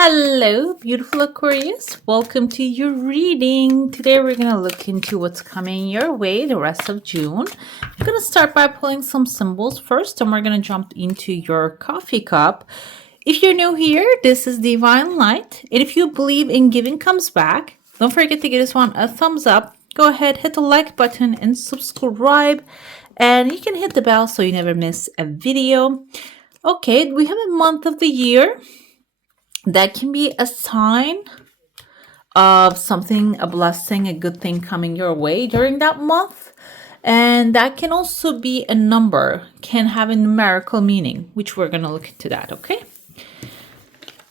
Hello, beautiful Aquarius. Welcome to your reading. Today we're going to look into what's coming your way the rest of June. I'm going to start by pulling some symbols first, and we're going to jump into your coffee cup. If you're new here, this is Divine Light. And if you believe in giving comes back, don't forget to give this one a thumbs up. Go ahead, hit the like button and subscribe. And you can hit the bell so you never miss a video. Okay, we have a month of the year. That can be a sign of something, a blessing, a good thing coming your way during that month. And that can also be a number, can have a numerical meaning, which we're going to look into that, okay?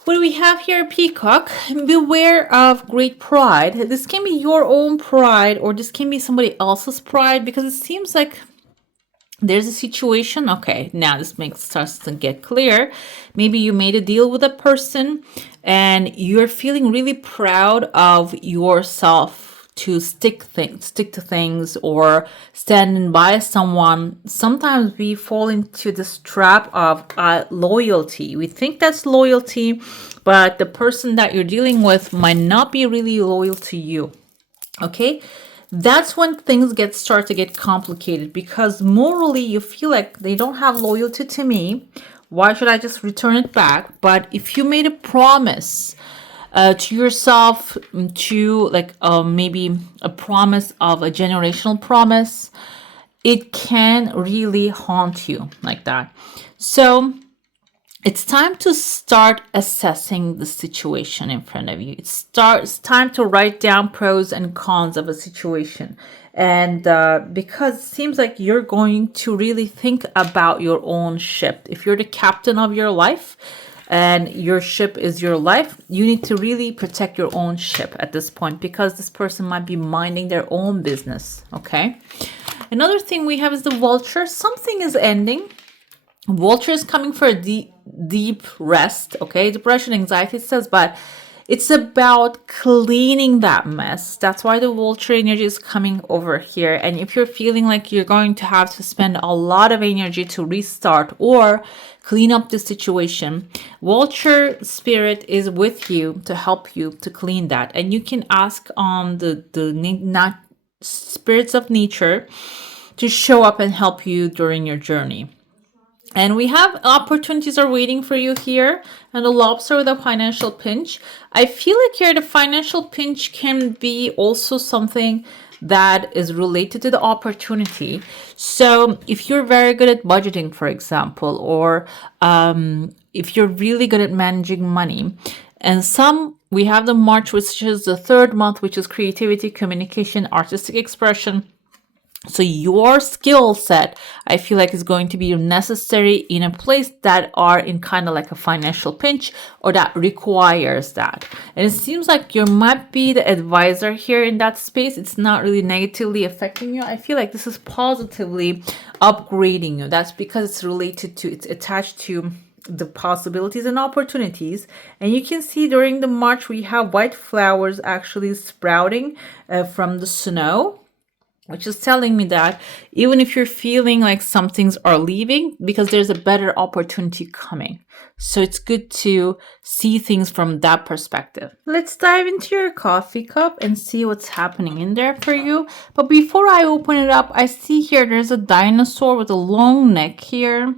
What do we have here? Peacock. Beware of great pride. This can be your own pride, or this can be somebody else's pride, because it seems like there's a situation. Okay, now this starts to get clear. Maybe you made a deal with a person and you're feeling really proud of yourself to stick to things or standing by someone. Sometimes we fall into this trap of loyalty. We think that's loyalty, but the person that you're dealing with might not be really loyal to you. Okay? That's when things start to get complicated, because morally you feel like they don't have loyalty to me. Why should I just return it back? But if you made a promise to yourself, to maybe a promise of a generational promise, it can really haunt you like that. So it's time to start assessing the situation in front of you. It's time to write down pros and cons of a situation. And because it seems like you're going to really think about your own ship. If you're the captain of your life and your ship is your life, you need to really protect your own ship at this point, because this person might be minding their own business, okay? Another thing we have is the vulture. Something is ending. Vulture is coming for a deep rest, okay? Depression, anxiety, it says, but it's about cleaning that mess. That's why the vulture energy is coming over here. And if you're feeling like you're going to have to spend a lot of energy to restart or clean up the situation, vulture spirit is with you to help you to clean that. And you can ask on the spirits of nature to show up and help you during your journey. And we have opportunities are waiting for you here. And the lobster with a financial pinch. I feel like here the financial pinch can be also something that is related to the opportunity. So if you're very good at budgeting, for example, or if you're really good at managing money, and we have the March, which is the third month, which is creativity, communication, artistic expression. So your skill set, I feel like, is going to be necessary in a place that are in kind of like a financial pinch, or that requires that. And it seems like you might be the advisor here in that space. It's not really negatively affecting you. I feel like this is positively upgrading you. That's because it's attached to the possibilities and opportunities. And you can see during the March, we have white flowers actually sprouting from the snow, which is telling me that even if you're feeling like some things are leaving, because there's a better opportunity coming. So it's good to see things from that perspective. Let's dive into your coffee cup and see what's happening in there for you. But before I open it up, I see here there's a dinosaur with a long neck here.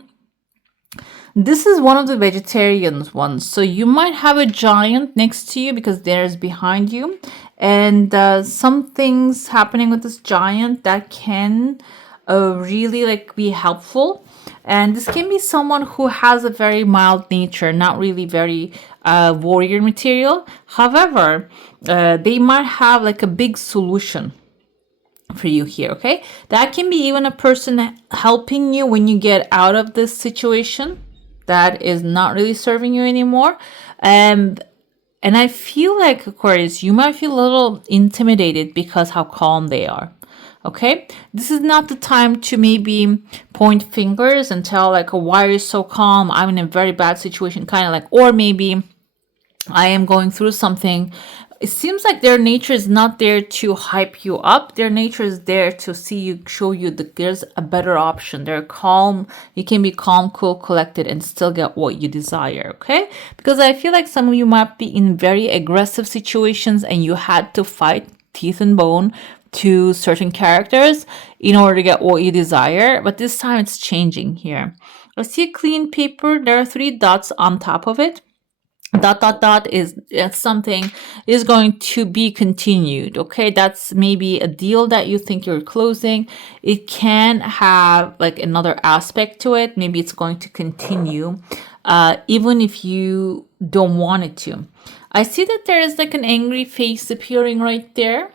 This is one of the vegetarian ones. So you might have a giant next to you because there's behind you. And some things happening with this giant that can really be helpful. And this can be someone who has a very mild nature, not really very warrior material. However, they might have like a big solution for you here, okay? That can be even a person helping you when you get out of this situation that is not really serving you anymore. And I feel like, Aquarius, you might feel a little intimidated because how calm they are. Okay? This is not the time to maybe point fingers and tell like, oh, why are you so calm? I'm in a very bad situation, kind of like, or maybe I am going through something. it seems like their nature is not there to hype you up. Their nature is there to see you, show you that there's a better option. They're calm. You can be calm, cool, collected, and still get what you desire. Okay? Because I feel like some of you might be in very aggressive situations and you had to fight teeth and bone to certain characters in order to get what you desire. But this time it's changing here. I see a clean paper. There are 3 dots on top of it. Dot dot dot is something is going to be continued. Okay, that's maybe a deal that you think you're closing. It can have like another aspect to it. Maybe it's going to continue even if you don't want it to. I see that there is like an angry face appearing right there.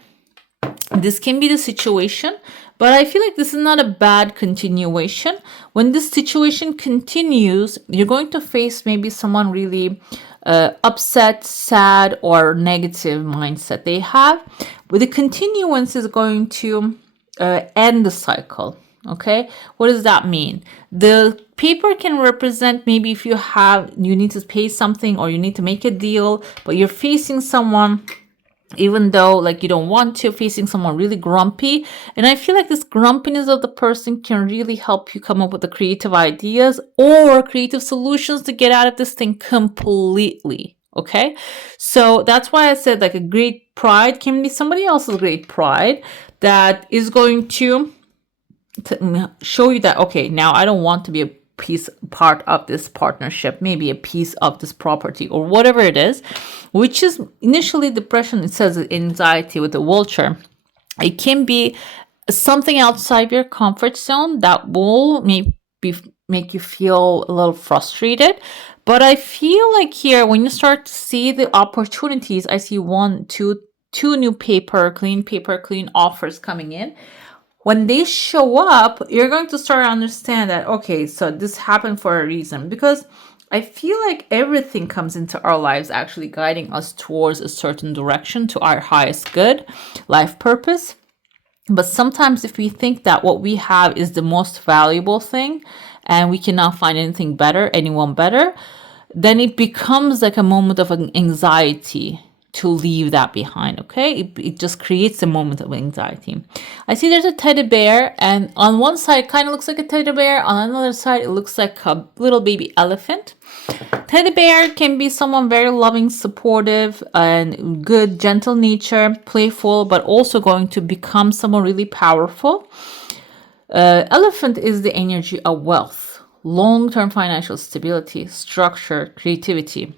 This can be the situation, but I feel like this is not a bad continuation. When this situation continues, you're going to face maybe someone really upset, sad, or negative mindset they have. But the continuance is going to end the cycle. Okay, what does that mean? The paper can represent maybe if you need to pay something or you need to make a deal, but you're facing someone even though like you don't want to, facing someone really grumpy. And I feel like this grumpiness of the person can really help you come up with the creative ideas or creative solutions to get out of this thing completely. Okay, so that's why I said like a great pride can be somebody else's great pride that is going to show you that, okay, now I don't want to be a part of this partnership, maybe a piece of this property or whatever it is, which is initially depression. It says anxiety with the vulture. It can be something outside your comfort zone that will maybe make you feel a little frustrated. But I feel like here, when you start to see the opportunities, I see two new clean offers coming in. When they show up, you're going to start to understand that, okay, so this happened for a reason. Because I feel like everything comes into our lives actually guiding us towards a certain direction, to our highest good, life purpose. But sometimes if we think that what we have is the most valuable thing and we cannot find anyone better, then it becomes like a moment of anxiety to leave that behind. Okay, it just creates a moment of anxiety. I see there's a teddy bear, and on one side it kind of looks like a teddy bear, on another side it looks like a little baby elephant. Teddy bear can be someone very loving, supportive, and good, gentle nature, playful, but also going to become someone really powerful. Elephant is the energy of wealth, long-term financial stability, structure, creativity.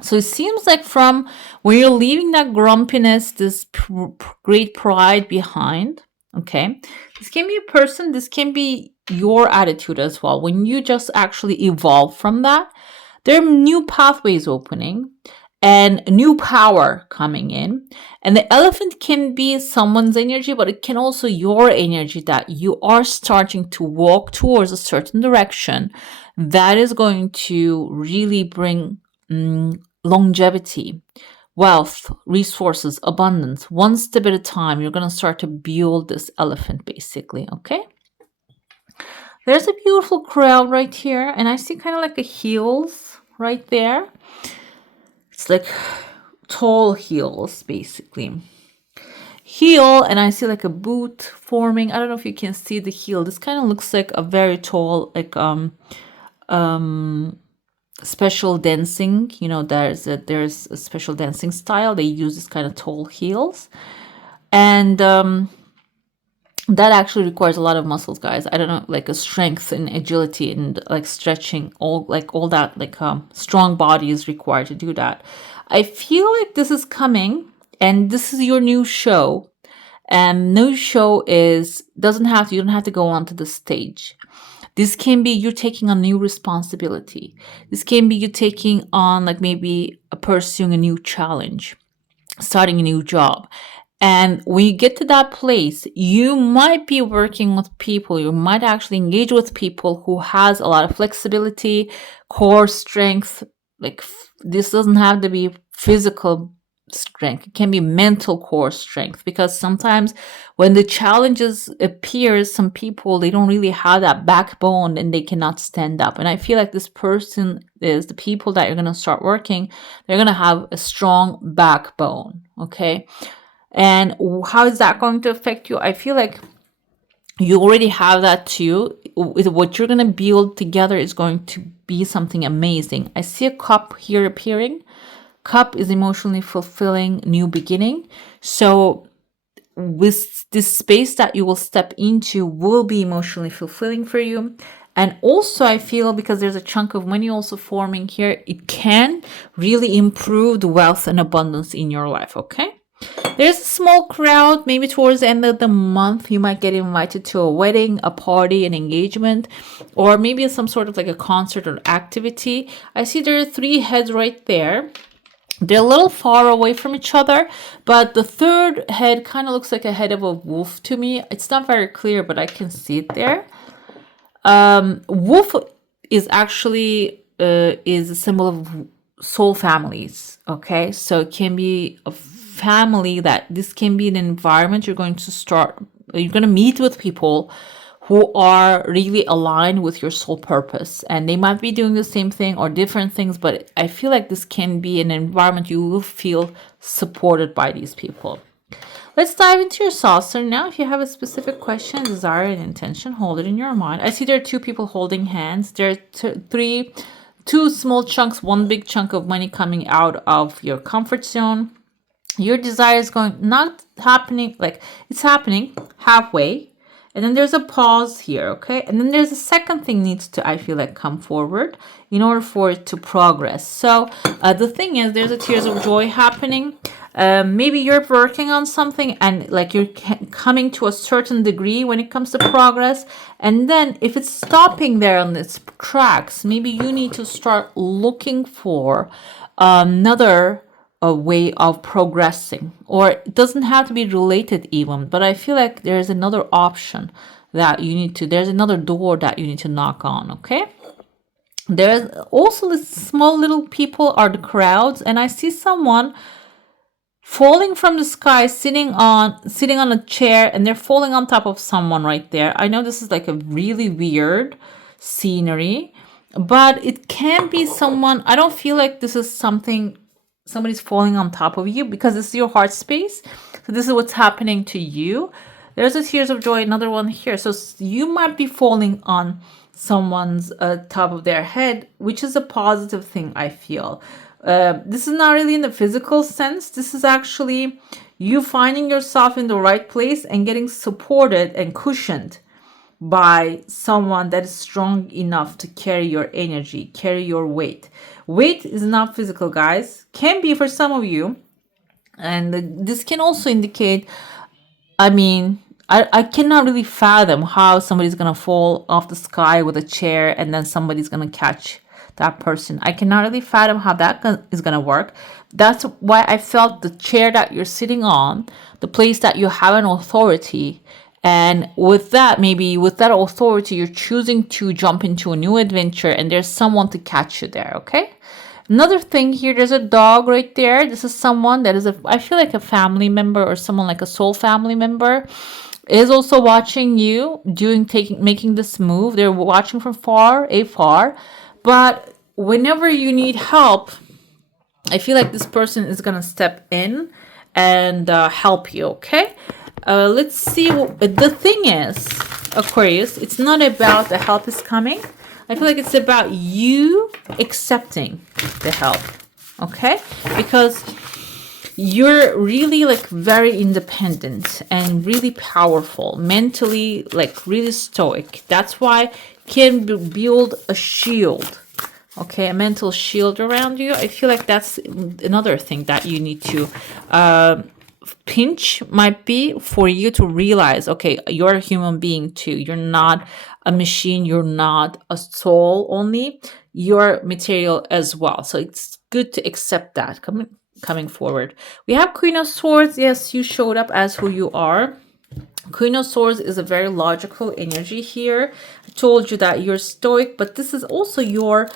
So it seems like from when you're leaving that grumpiness, this great pride behind, okay, this can be a person, this can be your attitude as well. When you just actually evolve from that, there are new pathways opening and new power coming in. And the elephant can be someone's energy, but it can also your energy that you are starting to walk towards a certain direction that is going to really bring longevity, wealth, resources, abundance. One step at a time, you're going to start to build this elephant basically, okay? There's a beautiful crowd right here, and I see kind of like a heels right there. It's like tall heels basically. Heel, and I see like a boot forming. I don't know if you can see the heel. This kind of looks like a very tall, like special dancing, there's a special dancing style. They use this kind of tall heels, and that actually requires a lot of muscles, guys. I don't know, like a strength and agility and like stretching, all that strong body is required to do that. I feel like this is coming, and this is your new show. And new show you don't have to go onto the stage. This can be you taking on new responsibility. This can be you taking on like maybe pursuing a new challenge, starting a new job. And when you get to that place, you might be working with people. You might actually engage with people who has a lot of flexibility, core strength. Like this doesn't have to be physical strength. It can be mental core strength, because sometimes when the challenges appears, some people, they don't really have that backbone and they cannot stand up. And I feel like this person is the people that you're going to start working. They're going to have a strong backbone. Okay. And how is that going to affect you? I feel like you already have that too. What you're going to build together is going to be something amazing. I see a cup here appearing. Cup is emotionally fulfilling, new beginning. So with this space that you will step into will be emotionally fulfilling for you. And also I feel, because there's a chunk of money also forming here, it can really improve the wealth and abundance in your life. Okay. There's a small crowd. Maybe towards the end of the month, you might get invited to a wedding, a party, an engagement, or maybe some sort of like a concert or activity. I see there are 3 heads right there. They're a little far away from each other, but the third head kind of looks like a head of a wolf to me. It's not very clear, but I can see it there. Wolf is actually is a symbol of soul families. Okay, so it can be a family, that this can be an environment you're going to meet with people who are really aligned with your soul purpose, and they might be doing the same thing or different things, but I feel like this can be an environment you will feel supported by these people. Let's dive into your saucer now. If you have a specific question, desire, and intention, hold it in your mind. I see there are 2 people holding hands. There are 2 small chunks, 1 big chunk of money coming out of your comfort zone. Your desire is not happening, like it's happening halfway. And then there's a pause here, okay? And then there's a second thing needs to, I feel like, come forward in order for it to progress. So the thing is, there's a tears of joy happening. Maybe you're working on something and like you're coming to a certain degree when it comes to progress. And then if it's stopping there on its tracks, maybe you need to start looking for another a way of progressing, or it doesn't have to be related even, but I feel like there's another option that there's another door that you need to knock on. Okay, there's also the small little people are the crowds, and I see someone falling from the sky, sitting on a chair, and they're falling on top of someone right there. I know this is like a really weird scenery, but it can be someone. I don't feel like this is somebody's falling on top of you, because this is your heart space. So this is what's happening to you. There's a tears of joy, another one here. So you might be falling on someone's top of their head, which is a positive thing, I feel. This is not really in the physical sense. This is actually you finding yourself in the right place and getting supported and cushioned by someone that is strong enough to carry your energy, carry your weight. Weight is not physical, guys. Can be for some of you. And this can also indicate, I cannot really fathom how somebody's going to fall off the sky with a chair and then somebody's going to catch that person. I cannot really fathom how that is going to work. That's why I felt the chair that you're sitting on, the place that you have an authority, and with that, maybe with that authority, you're choosing to jump into a new adventure and there's someone to catch you there, okay? Another thing here, there's a dog right there. This is someone that is I feel like a family member, or someone like a soul family member is also watching you making this move. They're watching from afar. But whenever you need help, I feel like this person is going to step in and help you, okay? Let's see. The thing is, Aquarius, it's not about the help is coming. I feel like it's about you accepting the help, okay? Because you're really like very independent and really powerful, mentally like really stoic. That's why can build a shield, okay? A mental shield around you. I feel like that's another thing that you need to pinch might be for you to realize, okay, you're a human being too. You're not a machine. You're not a soul only. You're material as well. So it's good to accept that coming forward. We have Queen of Swords. Yes, you showed up as who you are. Queen of Swords is a very logical energy here. I told you that you're stoic, but this is also your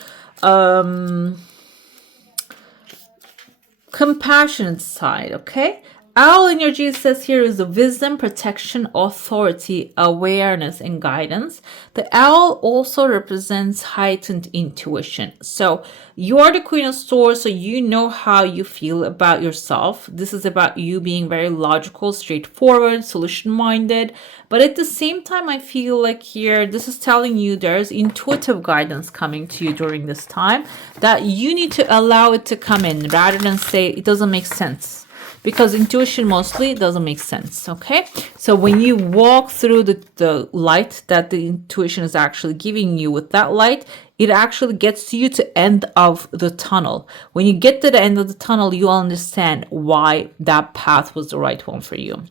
compassionate side, okay? Owl energy says here is the wisdom, protection, authority, awareness, and guidance. The owl also represents heightened intuition. So you are the Queen of Swords, so you know how you feel about yourself. This is about you being very logical, straightforward, solution-minded. But at the same time, I feel like here, this is telling you there's intuitive guidance coming to you during this time that you need to allow it to come in rather than say it doesn't make sense. Because intuition mostly doesn't make sense, okay? So when you walk through the light that the intuition is actually giving you with that light, it actually gets you to end of the tunnel. When you get to the end of the tunnel, you'll understand why that path was the right one for you.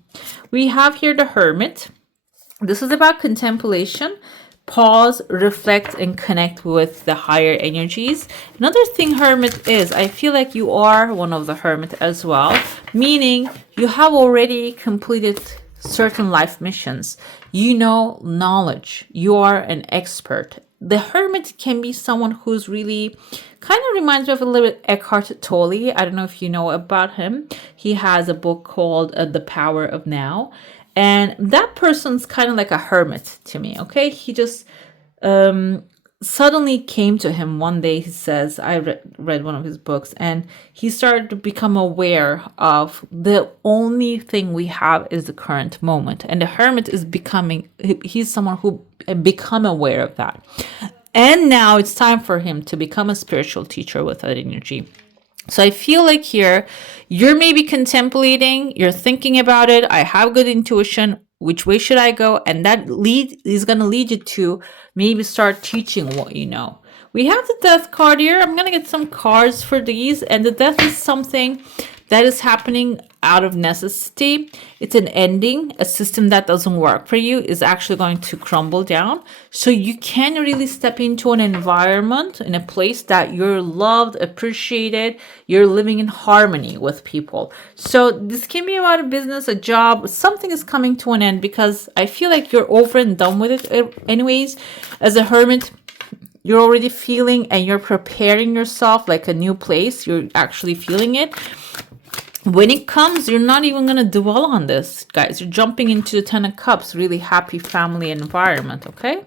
We have here the Hermit. This is about contemplation. Pause, reflect, and connect with the higher energies. Another thing Hermit is, I feel like you are one of the Hermit as well, meaning you have already completed certain life missions. You know knowledge. You are an expert. The Hermit can be someone who's really kind of reminds me of a little bit Eckhart Tolle. I don't know if you know about him. He has a book called The Power of Now. And that person's kind of like a hermit to me, okay? He just suddenly came to him one day. He says, I read one of his books, and he started to become aware of the only thing we have is the current moment. And the hermit is he's someone who become aware of that. And now it's time for him to become a spiritual teacher with that energy. So I feel like here, you're maybe contemplating, you're thinking about it. I have good intuition. Which way should I go? And that is going to lead you to maybe start teaching what you know. We have the Death card here. I'm going to get some cards for these. And the Death is something that is happening out of necessity. It's an ending. A system that doesn't work for you is actually going to crumble down. So you can really step into an environment, in a place that you're loved, appreciated, you're living in harmony with people. So this can be about a business, a job, something is coming to an end, because I feel like you're over and done with it anyways. As a hermit, you're already feeling and you're preparing yourself like a new place. You're actually feeling it. When it comes, you're not even going to dwell on this, guys. You're jumping into the Ten of Cups, really happy family environment, okay?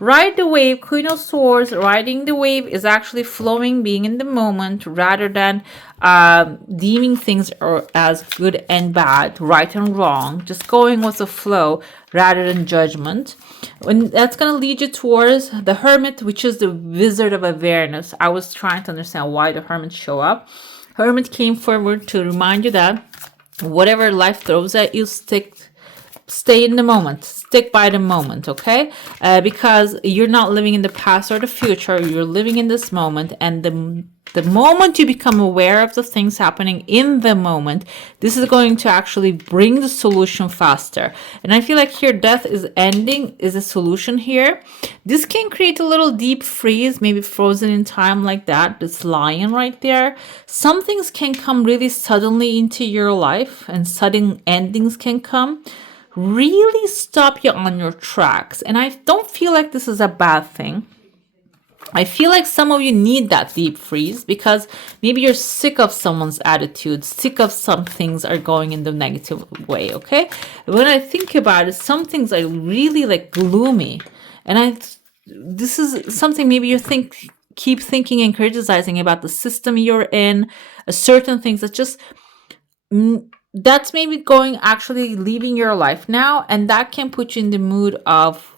Ride the wave, Queen of Swords. Riding the wave is actually flowing, being in the moment, rather than deeming things as good and bad, right and wrong. Just going with the flow rather than judgment. And that's going to lead you towards the Hermit, which is the Wizard of Awareness. I was trying to understand why the Hermit show up. Hermit came forward to remind you that whatever life throws at you, stay in the moment, stick by the moment, okay? Because you're not living in the past or the future, you're living in this moment, and the moment you become aware of the things happening in the moment, this is going to actually bring the solution faster. And I feel like here death is ending, is a solution here. This can create a little deep freeze, maybe frozen in time like that. This lion right there. Some things can come really suddenly into your life, and sudden endings can come. Really stop you on your tracks. And I don't feel like this is a bad thing. I feel like some of you need that deep freeze because maybe you're sick of someone's attitude, sick of some things are going in the negative way, okay? When I think about it, some things are really like gloomy. And this is something maybe you keep thinking and criticizing about the system you're in, certain things that just... that's maybe leaving your life now, and that can put you in the mood of,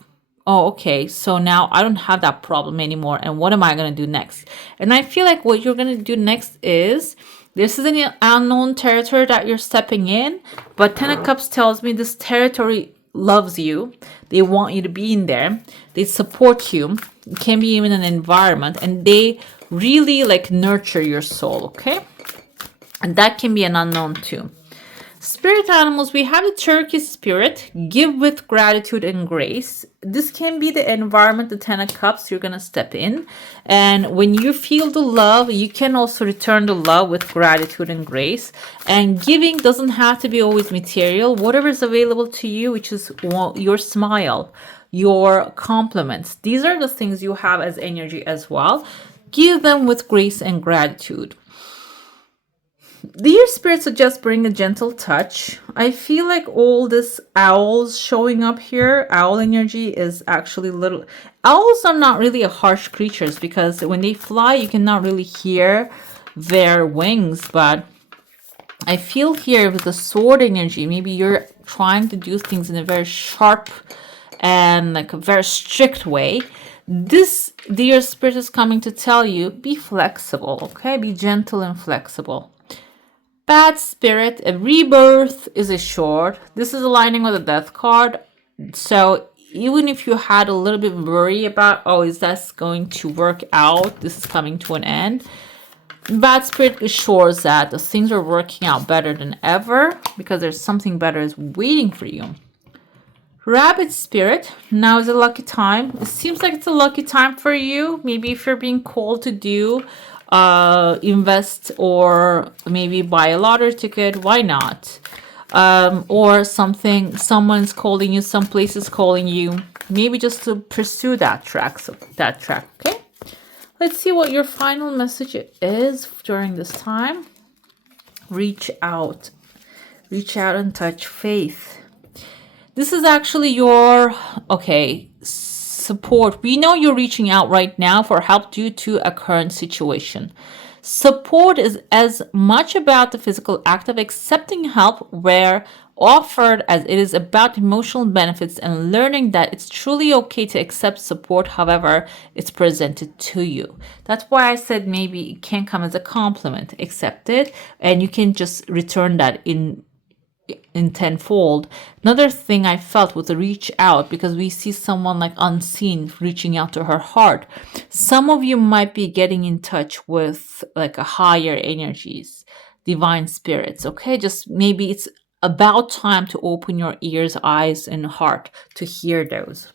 oh, okay, so now I don't have that problem anymore, and what am I going to do next? And I feel like what you're going to do next is, this is an unknown territory that you're stepping in, but Ten of Cups tells me this territory loves you. They want you to be in there. They support you. It can be even an environment, and they really like nurture your soul, okay? And that can be an unknown too. Spirit animals, we have the turkey spirit. Give with gratitude and grace. This can be the environment, the Ten of Cups you're going to step in. And when you feel the love, you can also return the love with gratitude and grace. And giving doesn't have to be always material. Whatever is available to you, which is your smile, your compliments. These are the things you have as energy as well. Give them with grace and gratitude. The year spirit suggests bring a gentle touch. I feel like all this owls showing up here, owl energy is actually little. Owls are not really a harsh creatures because when they fly, you cannot really hear their wings. But I feel here with the sword energy, maybe you're trying to do things in a very sharp and like a very strict way. This dear spirit is coming to tell you, be flexible, okay? Be gentle and flexible. Bad spirit, a rebirth is assured. This is aligning with the death card. So even if you had a little bit worry about, oh, is that going to work out? This is coming to an end. Bad spirit assures that the things are working out better than ever because there's something better is waiting for you. Rabbit spirit, now is a lucky time. It seems like it's a lucky time for you. Maybe if you're being called to do invest or maybe buy a lottery ticket, why not? Or something, someone's calling you, some place is calling you, maybe just to pursue that track. Okay, let's see what your final message is during this time. Reach out and touch faith. This is actually your support. We know you're reaching out right now for help due to a current situation. Support is as much about the physical act of accepting help where offered as it is about emotional benefits and learning that it's truly okay to accept support however it's presented to you. That's why I said maybe it can come as a compliment. Accept it and you can just return that in tenfold. Another thing I felt was a reach out because we see someone like unseen reaching out to her heart. Some of you might be getting in touch with like a higher energies, divine spirits. Okay, just maybe it's about time to open your ears, eyes, and heart to hear those.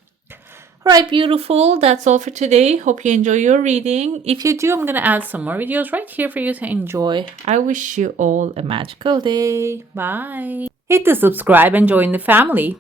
All right, beautiful. That's all for today. Hope you enjoy your reading. If you do, I'm going to add some more videos right here for you to enjoy. I wish you all a magical day. Bye. Hit the subscribe and join the family.